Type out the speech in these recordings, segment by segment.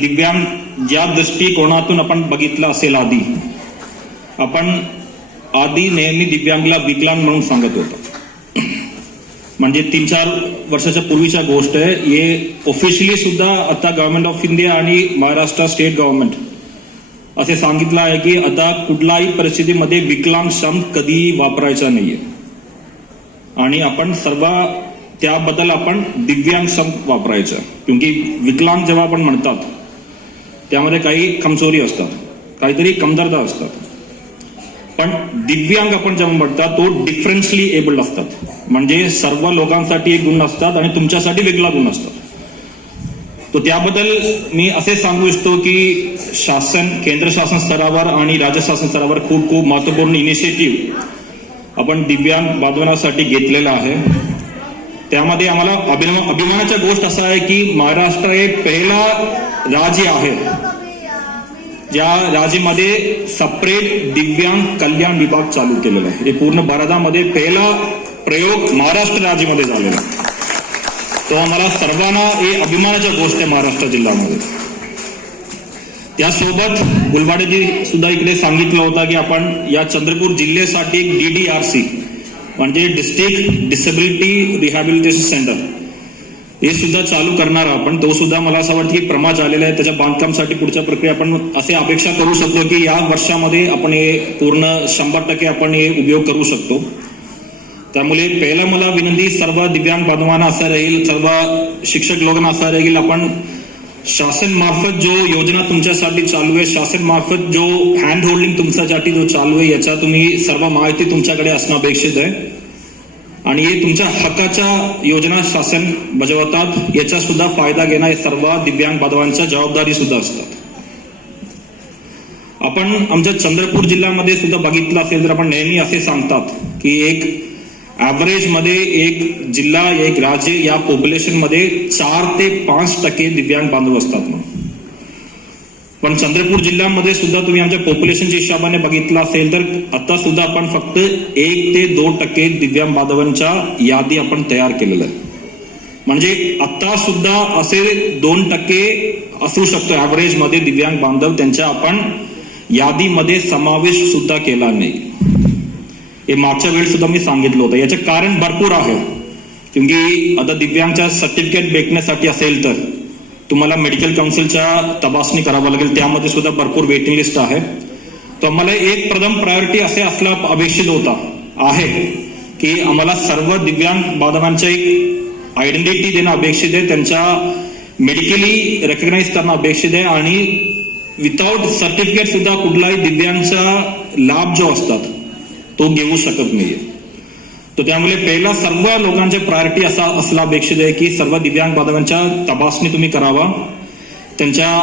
दिव्यांग ज्या दृष्टिकोनातून आपण बघितलं असेल आधी नेहमी दिव्यांगला विकलांग म्हणून सांगत होतो. म्हणजे 3-4 वर्षाच्या पूर्वीच्या गोष्ट आहे. हे ऑफिशियली सुद्धा आता गव्हर्नमेंट ऑफ इंडिया आणि महाराष्ट्र स्टेट गव्हर्नमेंट असे सांगितलं आहे की आता कुठल्याही परिस्थितीमध्ये विकलांग शब्द कधीही वापरायचा नाहीये आणि आपण सर्व त्याबद्दल आपण दिव्यांग शब्द वापरायचा. क्योंकि विकलांग जेव्हा आपण म्हणतात त्यामध्ये काही कमजोरी असतात, काहीतरी कमतरता असतात. पण दिव्यांग आपण जेव्हा म्हणतात तो डिफरन्सली एबल्ड असतात. म्हणजे सर्व लोकांसाठी एक गुण असतात आणि तुमच्यासाठी वेगळा गुण असतात. तो त्याबद्दल मी असे सांगू इच्छितो की केंद्र शासन स्तरावर आणि राज्य शासन स्तरावर खूप खूप महत्वपूर्ण इनिशिएटिव्ह आपण दिव्यांग बांधवांसाठी घेतलेला आहे. त्यामध्ये आम्हाला अभिमानाची गोष्ट असा आहे की महाराष्ट्र हे पहिला राज्य आहे ज्या राज्यामध्ये सेपरेट दिव्यांग कल्याण विभाग चालू केलेला आहे. हे पूर्ण भारतामध्ये पहिला प्रयोग महाराष्ट्र राज्यामध्ये झालेला आहे. तो आम्हाला सर्वांना हे अभिमानाची गोष्ट आहे महाराष्ट्र जिल्ह्यामध्ये. त्यासोबत गुलवाडेजी सुद्धा इकडे सांगितलं होतं की आपण या चंद्रपूर जिल्ह्यासाठी एक DDRC म्हणजे डिस्ट्रिक्ट डिसेबिलिटी रिहॅबिलिटेशन सेंटर हे सुद्धा चालू करणार आपण. तो सुद्धा मला असं वाटतं की प्रमाण झालेला आहे. त्याच्या बांधकामासाठी पुढच्या प्रक्रिया आपण असे अपेक्षा करू शकतो की या वर्षामध्ये आपण हे पूर्ण 100% आपण हे उपयोग करू शकतो. त्यामुळे पहिला मला विनंती सर्व दिव्यांग बांधवांना असं राहील, सर्व शिक्षक लोकांना असं राहील, आपण शासन मार्फत जो योजना तुमच्यासाठी चालू आहे, शासन मार्फत जो हँड होल्डिंग तुमच्यासाठी जो चालू आहे याचा तुम्ही सर्व माहिती तुमच्याकडे असणं अपेक्षित आहे. आणि हे तुमच्या हक्काच्या योजना शासन बजावतात याचा सुद्धा फायदा घेणं हे सर्व दिव्यांग बांधवांच्या जबाबदारी सुद्धा असतात. आपण आमच्या चंद्रपूर जिल्ह्यामध्ये सुद्धा बघितलं असेल तर आपण नेहमी असे सांगतात की एक ऍव्हरेज मध्ये एक जिल्हा एक राज्य या पॉप्युलेशन मध्ये 4 ते 5% दिव्यांग बांधव असतात म्हणून. पण चंद्रपूर जिल्ह्यामध्ये सुद्धा तुम्ही आमच्या पॉप्युलेशनच्या हिशोबाने बघितलं असेल तर आता सुद्धा आपण फक्त 1 ते 2% दिव्यांग बांधवांच्या यादी आपण तयार केलेलं आहे. म्हणजे आता सुद्धा असे 2% असू शकतो ऍव्हरेज मध्ये दिव्यांग बांधव, त्यांच्या आपण यादीमध्ये समावेश सुद्धा केला नाही. हे मागच्या वेळेस सुद्धा मी सांगितलं होतं. याचे कारण भरपूर आहे. क्योंकि आता दिव्यांगच्या सर्टिफिकेट भेटण्यासाठी असेल तर तुम्हाला मेडिकल काउन्सिलच्या तपासणी करावं लागेल, त्यामध्ये सुद्धा भरपूर वेटिंग लिस्ट आहे. तर आम्हाला एक प्रथम प्रायोरिटी असे असला अपेक्षित होता आहे की आम्हाला सर्व दिव्यांग बांधवांच्या एक आयडेंटिटी देणं अपेक्षित आहे, त्यांच्या मेडिकली रेकग्नाइज करणं अपेक्षित आहे आणि विदाउट सर्टिफिकेट सुद्धा कुठलाही दिव्यांगचा लाभ जो असतात तो घेऊ शकत नाहीये. तर त्यामुळे पहिला सर्व लोकांचे प्रायोरिटी असा असला अपेक्षित आहे की सर्व दिव्यांग बांधवांच्या तपासणी तुम्ही करावा, त्यांच्या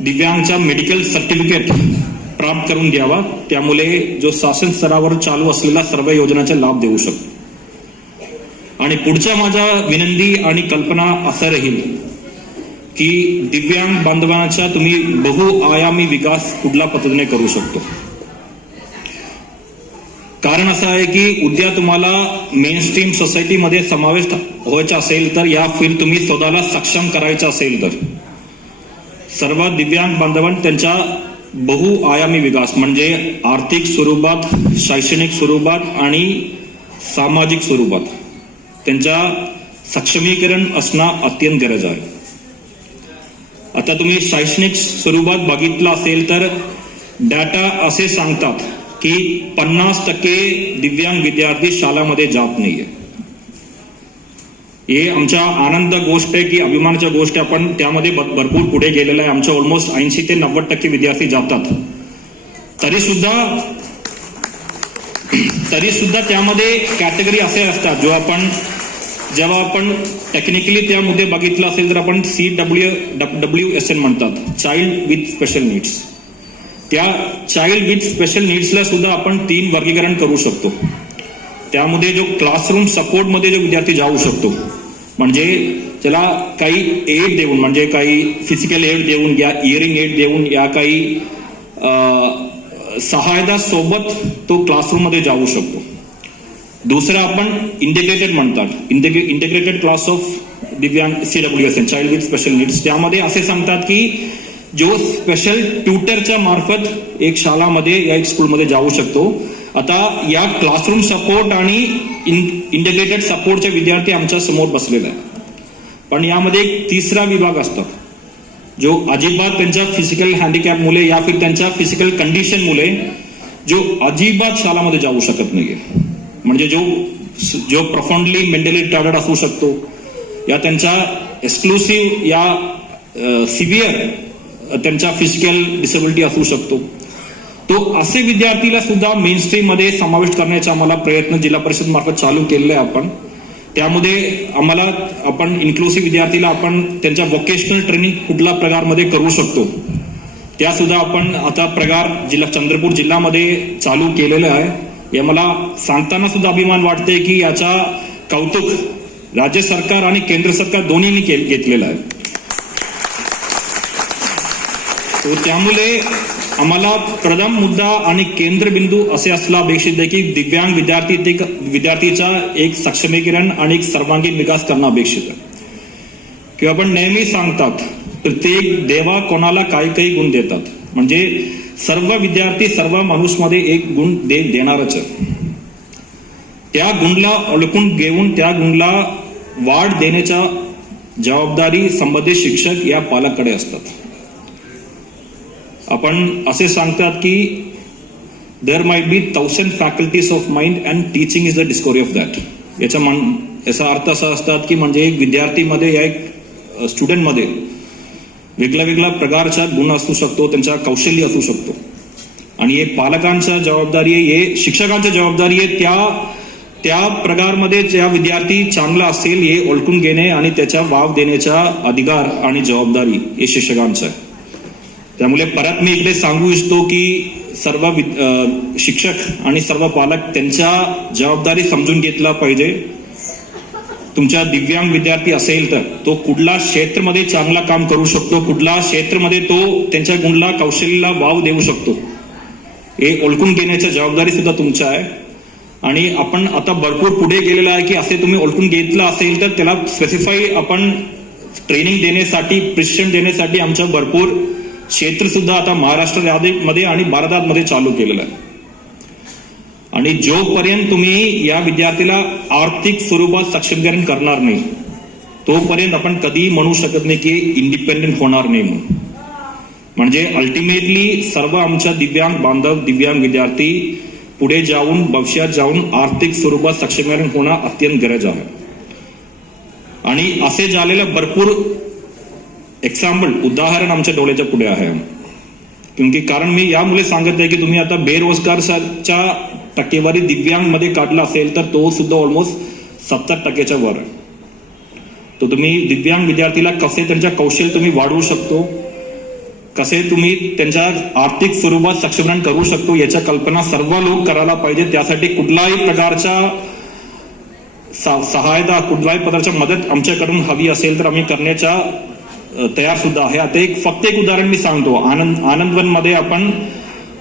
दिव्यांगच्या मेडिकल सर्टिफिकेट प्राप्त करून द्यावा. त्यामुळे जो शासन स्तरावर चालू असलेल्या सर्व योजनांचा लाभ देऊ शकतो. आणि पुढच्या माझ्या विनंती आणि कल्पना असं राहील की दिव्यांग बांधवांचा तुम्ही बहुआयामी विकास कुठल्या पद्धतीने करू शकतो. कारण असं आहे की उद्या तुम्हाला मेन स्ट्रीम सोसायटीमध्ये समावेश व्हायचा असेल तर या फील्ड तुम्ही स्वतःला सक्षम करायचं असेल तर सर्व दिव्यांग बांधवांना त्यांच्या बहुआयामी विकास म्हणजे आर्थिक स्वरूपात, शैक्षणिक स्वरूपात आणि सामाजिक स्वरूपात त्यांच्या सक्षमीकरण असणं अत्यंत गरज आहे. आता तुम्ही शैक्षणिक स्वरूपात बघितलं असेल तर डाटा असे सांगतात की 50% दिव्यांग विद्यार्थी शाळामध्ये जात नाहीये. हे आमच्या आनंद गोष्ट आहे की अभिमानाच्या गोष्ट आपण त्यामध्ये भरपूर पुढे गेलेला आहे. आमच्या ऑलमोस्ट 80 ते 90% विद्यार्थी जातात. तरी सुद्धा त्यामध्ये कॅटेगरी असे असतात जेव्हा आपण टेक्निकली त्यामध्ये बघितलं असेल तर आपण CWSN म्हणतात, चाइल्ड विथ स्पेशल नीड्स. त्या चाइल्ड विथ स्पेशल नीड्सला सुद्धा आपण 3 वर्गीकरण करू शकतो. त्यामध्ये जो क्लासरूम सपोर्ट मध्ये जो विद्यार्थी जाऊ शकतो म्हणजे त्याला काही एड देऊन म्हणजे काही फिजिकल एड देऊन या इयरिंग एड देऊन या काही सहायता सोबत तो क्लासरूम मध्ये जाऊ शकतो. दुसरं आपण इंटिग्रेटेड म्हणतात, इंटिग्रेटेड क्लास ऑफ दिव्यांग CWSN child with special needs, त्यामध्ये असे सांगतात की जो स्पेशल ट्युटरच्या मार्फत एक शाळामध्ये या एक स्कूलमध्ये जाऊ शकतो. आता या क्लासरूम सपोर्ट आणि इंटिग्रेटेड सपोर्टचे विद्यार्थी आमच्या समोर बसलेले आहे. पण यामध्ये एक तिसरा विभाग असतात जो अजिबात त्यांच्या फिजिकल हँडिकॅप मुले या फिर त्यांच्या फिजिकल कंडिशन मुले जो अजिबात शाळामध्ये जाऊ शकत नाहीये. म्हणजे जो प्रफॉन्डली मेंटली रिटार्डेड असू शकतो या त्यांच्या एक्सक्लुसिव्ह या सिव्हिअर त्यांच्या फिजिकल डिसेबिलिटी असू शकतो. तो असे विद्यार्थीला सुद्धा मेन स्ट्रीम मध्ये समाविष्ट करण्याचा आम्हाला प्रयत्न जिल्हा परिषद मार्फत चालू केलेला आहे आपण. त्यामध्ये आम्हाला आपण इन्क्लुसिव्ह विद्यार्थीला आपण त्यांच्या वोकेशनल ट्रेनिंग कुठल्या प्रकारमध्ये करू शकतो त्या सुद्धा आपण आता प्रकार चंद्रपूर जिल्ह्यामध्ये चालू केलेलं आहे. हे मला सांगताना सुद्धा अभिमान वाटते की याचा कौतुक राज्य सरकार आणि केंद्र सरकार दोन्हींनी घेतलेलं आहे. तो त्यामुळे आम्हाला प्रथम मुद्दा आणि केंद्रबिंदू असे असला अपेक्षित आहे की दिव्यांग विद्यार्थीचा एक सक्षमीकरण आणि एक सर्वांगीण विकास करणं अपेक्षित आहे. किंवा आपण नेहमी सांगतात प्रत्येक देवा कोणाला काही गुण देतात. म्हणजे सर्व विद्यार्थी सर्व माणूसमध्ये एक गुण देणारच आहे. त्या गुणला ओळखून घेऊन त्या गुणला वाढ देण्याच्या जबाबदारी संबंधित शिक्षक या पालकाकडे असतात. आपण असे सांगतात की there might be 1000 faculties of mind and teaching is the discovery of that. याचा अर्थ असा असतात की म्हणजे एक विद्यार्थीमध्ये या एक स्टुडंटमध्ये वेगळ्या प्रकारचा गुण असू शकतो, त्यांचा कौशल्य असू शकतो. आणि हे पालकांच्या जबाबदारी आहे, हे शिक्षकांच्या जबाबदारी आहे त्या प्रकारमध्ये ज्या विद्यार्थी चांगला असेल हे ओळखून घेणे आणि त्याचा वाव देण्याचा अधिकार आणि जबाबदारी हे शिक्षकांचं आहे. त्यामुळे परत मी इकडे सांगू इच्छितो की सर्व शिक्षक आणि सर्व पालक त्यांच्या जबाबदारी समजून घेतला पाहिजे. तुमच्या दिव्यांग विद्यार्थी असेल तर तो कुठल्या क्षेत्रामध्ये चांगला काम करू शकतो, कुठल्या क्षेत्रामध्ये तो त्यांच्या गुणला कौशल्याला वाव देऊ शकतो हे ओळखून घेण्याची जबाबदारी सुद्धा तुमची आहे. आणि आपण आता भरपूर पुढे गेलेला आहे की असे तुम्ही ओळखून घेतलं असेल तर त्याला स्पेसिफाई आपण ट्रेनिंग देण्यासाठी प्रशिक्षण देण्यासाठी आमचं भरपूर क्षेत्र सुद्धा आता महाराष्ट्रामध्ये आणि भारतामध्ये चालू केलेलं आहे. आणि जोपर्यंत तुम्ही या विद्यार्थीला आर्थिक स्वरूपात सक्षमीकरण करणार नाही तोपर्यंत आपण कधी म्हणू शकत नाही की इंडिपेंडेंट होणार नाही म्हणून. म्हणजे अल्टिमेटली सर्व आमच्या दिव्यांग बांधव दिव्यांग विद्यार्थी पुढे जाऊन भविष्यात जाऊन आर्थिक स्वरूपात सक्षमीकरण होणं अत्यंत गरज आहे. आणि असे झालेलं भरपूर उदाहरण आमच्या डोळ्याच्या पुढे आहे. कारण मी यामुळे सांगत आहे की तुम्ही आता बेरोजगारच्या टक्केवारी दिव्यांग मध्ये काढला असेल तर तो सुद्धा ऑलमोस्ट 70% वर आहे. तो तुम्ही दिव्यांग विद्यार्थीला कसे त्यांच्या कौशल्य तुम्ही वाढवू शकतो, कसे तुम्ही त्यांच्या आर्थिक स्वरूपात सक्षमीकरण करू शकतो याच्या कल्पना सर्व लोक करायला पाहिजे. त्यासाठी कुठल्याही प्रकारच्या सहायता कुठल्याही प्रकारच्या मदत आमच्याकडून हवी असेल तर आम्ही करण्याच्या तयार सुद्धा आहे. आता फक्त एक उदाहरण मी सांगतो. आनंदवन मध्ये आपण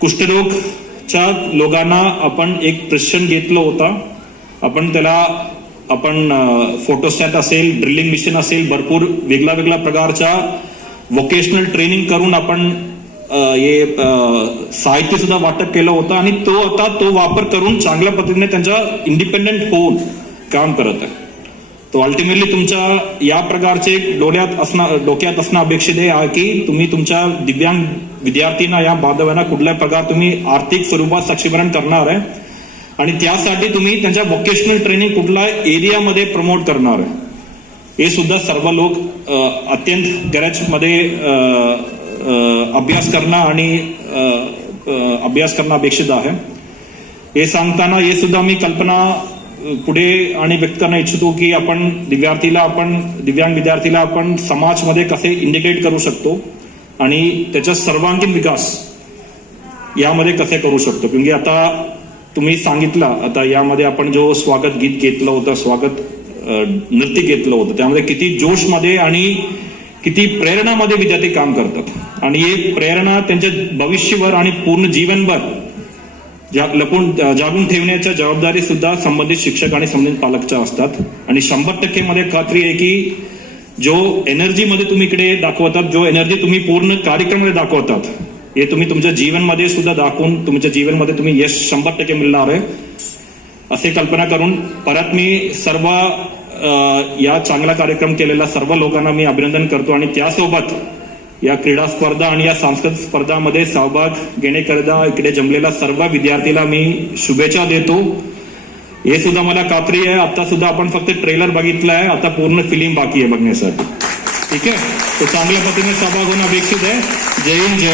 कुष्ठरोगच्या लोकांना आपण एक प्रशिक्षण घेतलं होतं. आपण त्याला फोटोस्टॅट असेल, ड्रिलिंग मिशन असेल, भरपूर वेगळ्या प्रकारच्या वोकेशनल ट्रेनिंग करून आपण हे साहित्य सुद्धा वाटप केलं होतं. आणि तो वापर करून चांगल्या पद्धतीने त्यांच्या इंडिपेंडेंट होऊन काम करत आहे. तो अल्टिमेटली तुमच्या या प्रकारचे डोक्यात असणं अपेक्षित आहे की तुम्ही तुमच्या दिव्यांग विद्यार्थ्यांना या बांधवांना कुठल्या प्रकार तुम्ही आर्थिक स्वरूपात सक्षमीकरण करणार आहे आणि त्यासाठी तुम्ही त्यांच्या वोकेशनल ट्रेनिंग कुठल्या एरियामध्ये प्रमोट करणार आहे. हे सुद्धा सर्व लोक अत्यंत गरजमध्ये अभ्यास करणं अपेक्षित आहे. हे सांगताना हे सुद्धा मी कल्पना पुढे आणि व्यक्त करणं इच्छितो की आपण दिव्यांग विद्यार्थीला आपण समाजमध्ये कसे इंटिग्रेट करू शकतो आणि त्याचा सर्वांगीण विकास यामध्ये कसे करू शकतो. कारण की आता तुम्ही सांगितलं आता यामध्ये आपण जो स्वागत गीत घेतलं होतं, स्वागत नृत्य घेतलं होतं, त्यामध्ये किती जोशमध्ये आणि किती प्रेरणामध्ये विद्यार्थी काम करतात. आणि हे प्रेरणा त्यांच्या भविष्यभर आणि पूर्ण जीवनभर जागून ठेवण्याच्या जबाबदारी सुद्धा संबंधित शिक्षक आणि संबंधित पालकच्या असतात. आणि 100% मध्ये खात्री आहे की जो एनर्जीमध्ये तुम्ही इकडे दाखवतात, जो एनर्जी तुम्ही पूर्ण कार्यक्रमामध्ये दाखवतात, हे तुम्ही तुमच्या जीवनमध्ये सुद्धा दाखवून तुमच्या जीवनमध्ये तुम्ही यश 100% मिळणार आहे असे कल्पना करून परत मी सर्व या चांगला कार्यक्रम केलेल्या सर्व लोकांना मी अभिनंदन करतो आणि त्यासोबत या क्रीडा स्पर्धा आणि या सांस्कृतिक स्पर्धामध्ये सहभाग घेण्याकरिता इकडे जमलेल्या सर्व विद्यार्थीला मी शुभेच्छा देतो. हे सुद्धा मला खात्री आहे, आता सुद्धा आपण फक्त ट्रेलर बघितलं आहे, आता पूर्ण फिल्म बाकी आहे बघण्यासाठी. ठीक आहे, तो चांगल्या पद्धतीने सहभाग होणं अपेक्षित आहे. जय हिंद, जय